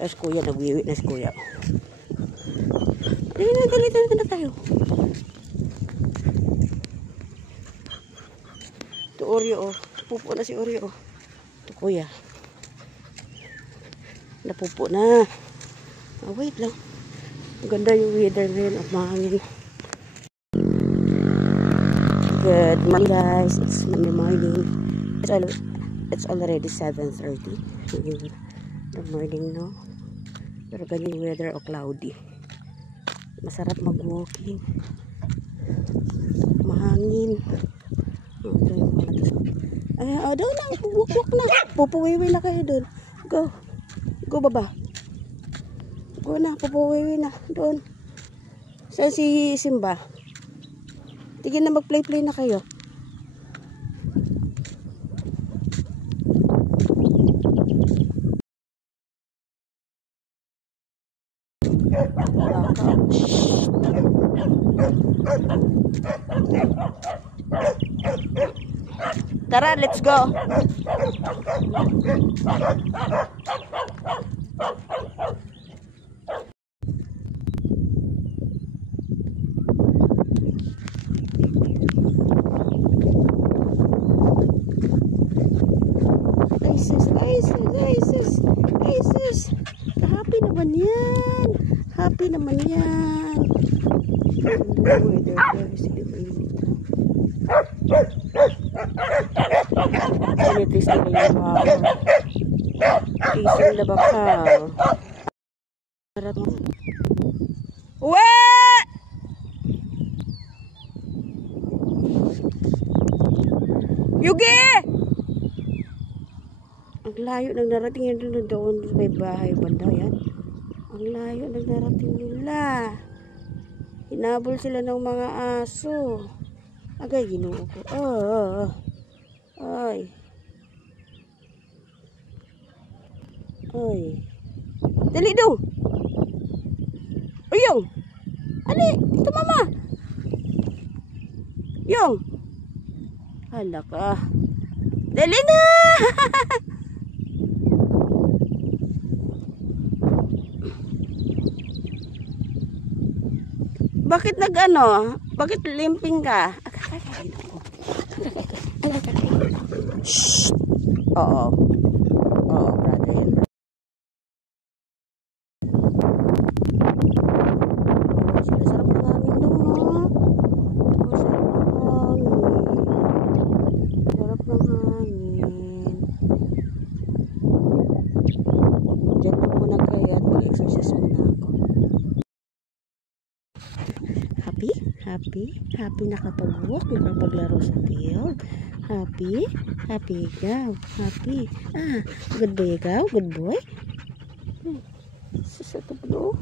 Tapos kuya, nagwiwi na si kuya. Dali na tayo. Ito Oreo, oh. Pupo na si Oreo, oh. Ito kuya. Napupo na. Oh, wait lang. Maganda yung weather ngayon at mahangin. Good morning guys. It's Monday morning. It's already 7:30. The morning, no? Pero ganyan yung weather o cloudy. Masarap mag-walking. Mahangin. Doon na. Walk na. Pupuwiwi na kayo doon. Go. Go baba. Go na. Pupuwiwi na. Doon. Saan si Simba? Tigil na mag-play na kayo. Tara, let's go. Isis. Happy naman yan. Happy naman yan. Pinitis na ba yung baka? Kising na baka. Uwe! Yugi! Ang layo nang narating yan doon sa may bahay banda yan. Ang layo nang narating nila. Hinabol sila ng mga aso. Agay, ginoo ko. Ay. Dali daw. Yung. Ali, dito mama. Yung. Hala ka. Dali na. Bakit bakit limping ka? Shh. Oo, brother yun. Sarap ng hangin doon, no? Sarap ng hangin. Diyan lang muna kayo at mag-exercise muna ako. Happy nakapag-walk, nakapaglaro sa field. Happy ikaw. Happy. Good boy ikaw, good boy. Susato po.